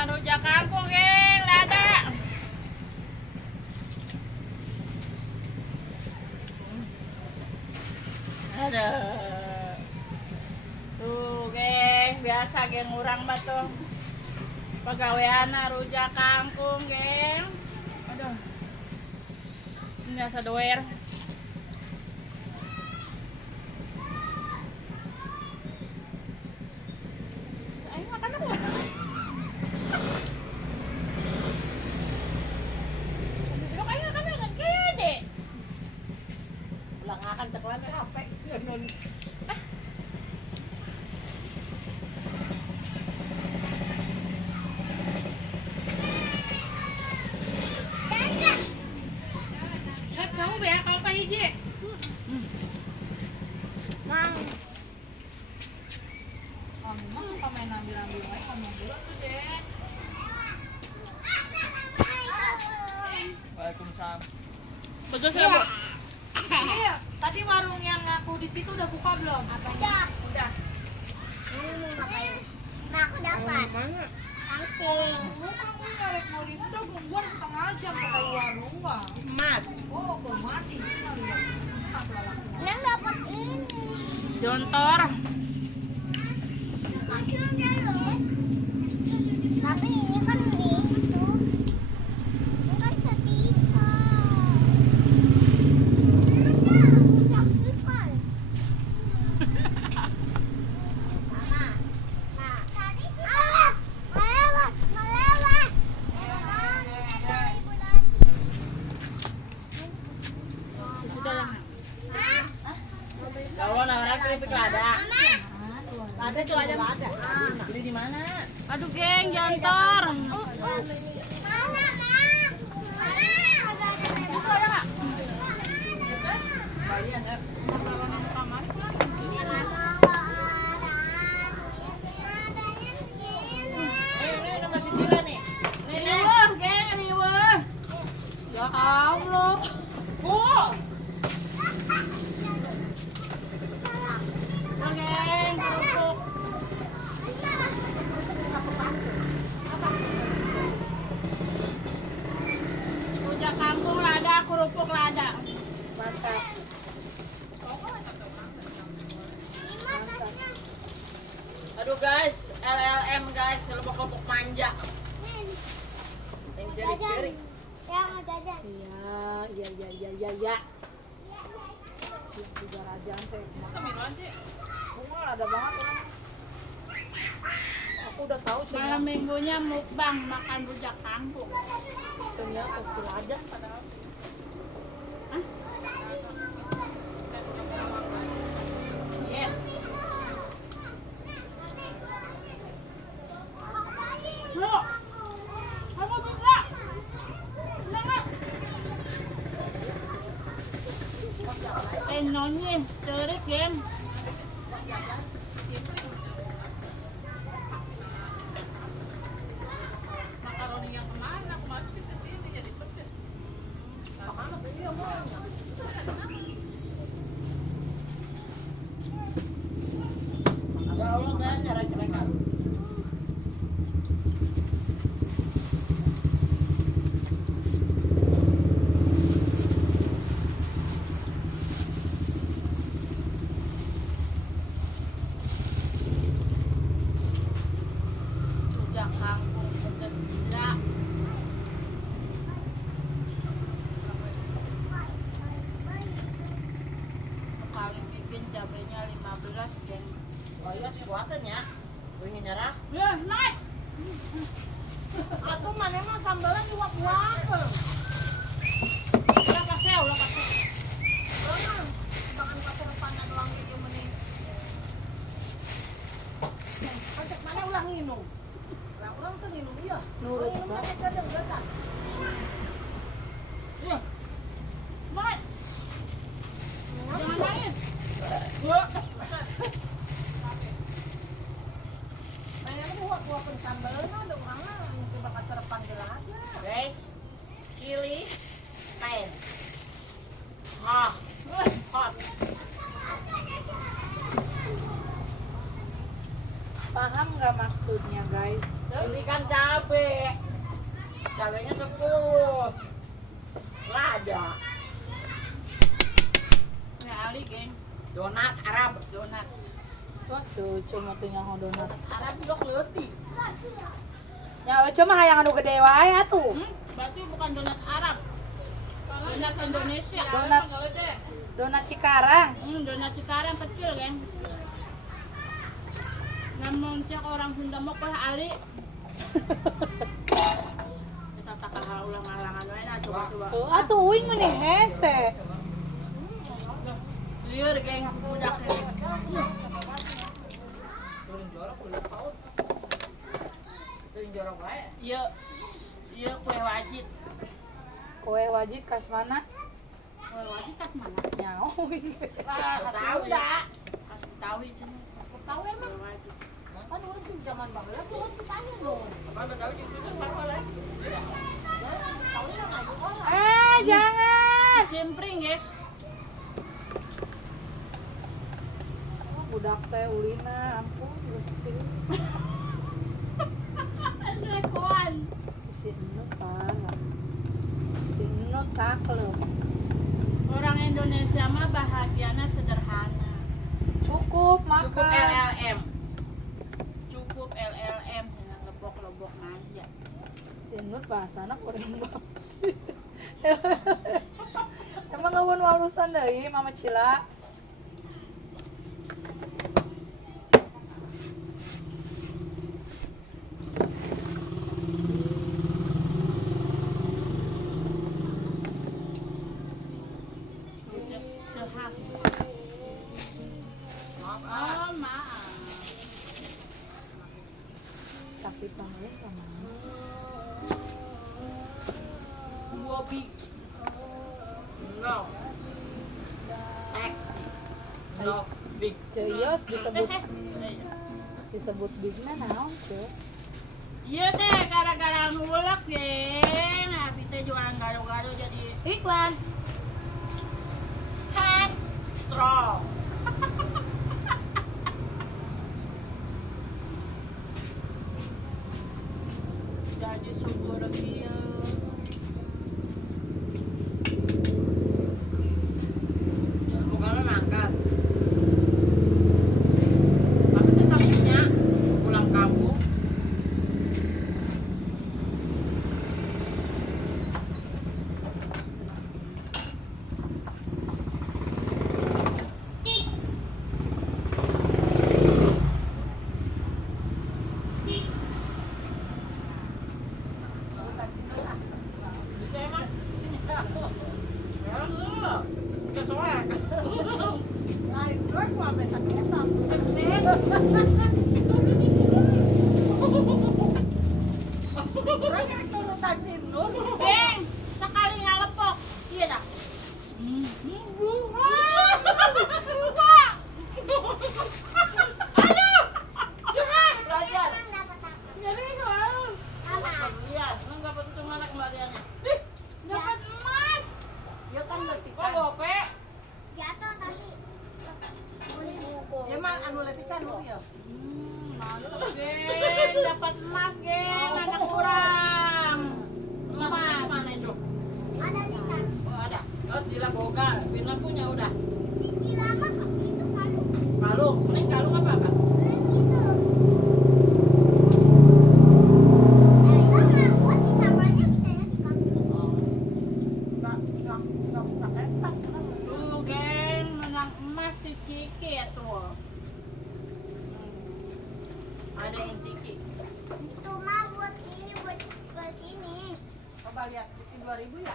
Makan rujak kampung, geng, lada. Aduh. Tuh, geng, biasa geng urang mah tuh. Pagaweana rujak kangkung, geng. Aduh. Ini biasa doer. Ayo makan apa? Duduk ayo makan dengan gede. Ulang akan ceklan capek. Nun. Jauh be kalau pa hiji. Mang. Kamu mah suka main ambil-ambil wae kamu dulu tuh, Den. Waalaikumsalam. Betul ya, Bu? Iya, tadi warung yang aku di situ udah buka belum? Udah. Udah. Nah, aku dapat. Mana? Langsing. Lu kan gue ngarek mau di udah buat setengah jam ke warung bang. Mas. Oh, kok mati. Neng dapat ini. Jontor. Tapi ini kan itu. Ini kan setika. Mama. Nah, tadi sih. Melewat. Mama, kita ada ibu lagi. Sudah lah. Hah? Kalau orang keripik lada. Mama. Lada tuh aja. Beli di mana? Aduh, geng, jontor. Mana, Mak? Buka ya, Kak? Ini masih gila nih. Riweuh, geng, riweuh. Ya Allah. Bu. Nah, geng, kerupuk. Rujak kangkung lada, kerupuk lada. Mantap. Aduh guys, LLM guys, kelompok-kelompok manja. Yang jerik-jerik. Yang jajan. Iya. Siap juga rajaan teh. Kemiluan sih. Kumul ada banget orang. Aku udah tahu sih. Malam minggunya mukbang makan rujak kangkung. Ternyata pasti rajaan padahal. Hah? Iya. Lu, kamu juga. Jangan. Nonnya, terik ya. Makaroni yang kemana? Aku masukin ke sini jadi pedes. Makanya dia mau. Ada Allah kan cara celekan. Rujak kangkung pedes gila. Sekali bikin cabenya 15 geng. Oh iya, kuatan ya. Ini nyerah. Ya, naik. Atuh mana mah sambalnya diuap-uap. Ulah kasih. Orang makan pasar depannya doang gitu meni. Kocek mana ulah nginum. Lah orang tuh nginum iya. Nurut minum banget. aja kadang gesan. Ya. Naik. Jangan nangis. Gua. Mainnya tuh uap-uapin sambalnya dong orang coba kasar depan aja. Guys, chili pan. Hot. Hot. Paham nggak maksudnya guys? Ini kan cabe. Cabenya 10. Lada. Ini Ali geng. Donat Arab. Donat. Wah, cucu mah teu nyaho donat. Arab dok leutik. Ya eueuh mah hayang anu gede wae atuh. Berarti bukan donat Arab. Donat Indonesia. Donat donat Cikarang. Donat Cikarang kecil geng. Namun cek orang Sunda mah kah Ali. Kita tak kahal ulang alangan wae nah coba-coba. Tuh atuh uing mah nih hese. Lieur geng budak geng. Iya. Iya kue wajib. Kue wajib kas mana? Kue wajib kas mana? Nyaho. Tahu dah. Kasih tahu itu. Tahu emang. Kue wajib. Kan urang sih zaman baheula tuh harus tanya dong. Mana tahu itu apa lah. Tahu yang ngaju orang. Jangan. Cimpring guys. Budak teh ulina ampun geus kieu. Rekoan. Sinu parah. Sinu taklem. Orang Indonesia mah bahagiana sederhana. Cukup makan. Cukup LLM. Cukup LLM dengan lebok-lebok manja. Sinut bahasana kurang banget. Emang ngawon walusan deui Mama Cila. Cehak. Oh, maaf. Tapi pamulih sama. Wobi. No. Sexy. No big. Ceuyos disebut bigna naon ce? Iya teh gara-gara ngulek geng. Abi teh jualan gado-gado jadi Iklan. Head strong. jadi subur kieu. Bukan mangkat. Maksudnya takutnya pulang kampung. Bisa emang? Ya lu. Kesoak. Lain truk mah besok kita. Beng, sekali ngalepok. Iya dah. Aduh. Jangan. Belajar. Jadi selalu. Iya, enggak dapat itu mana kembaliannya? Dapat emas. Ya kan Kok gope? Jatuh tadi. Ya mah anu letikan lu ya. Mantap, geng. Dapat emas, geng. Anak kurang. Emas mana itu? Ada di tas. Oh ada. Oh Cila boga, Vina punya udah. Si Cila mah itu kalung. Kalung, ini kalung apa kak? Itu. Saya mah buat ditaruhnya bisanya di kaki. Nggak pakai tak. Tuh, geng. Menang emas di Ciki ya tuh. Ada yang ciki. Itu mah buat ini buat ke sini. Coba lihat, 2000 ya?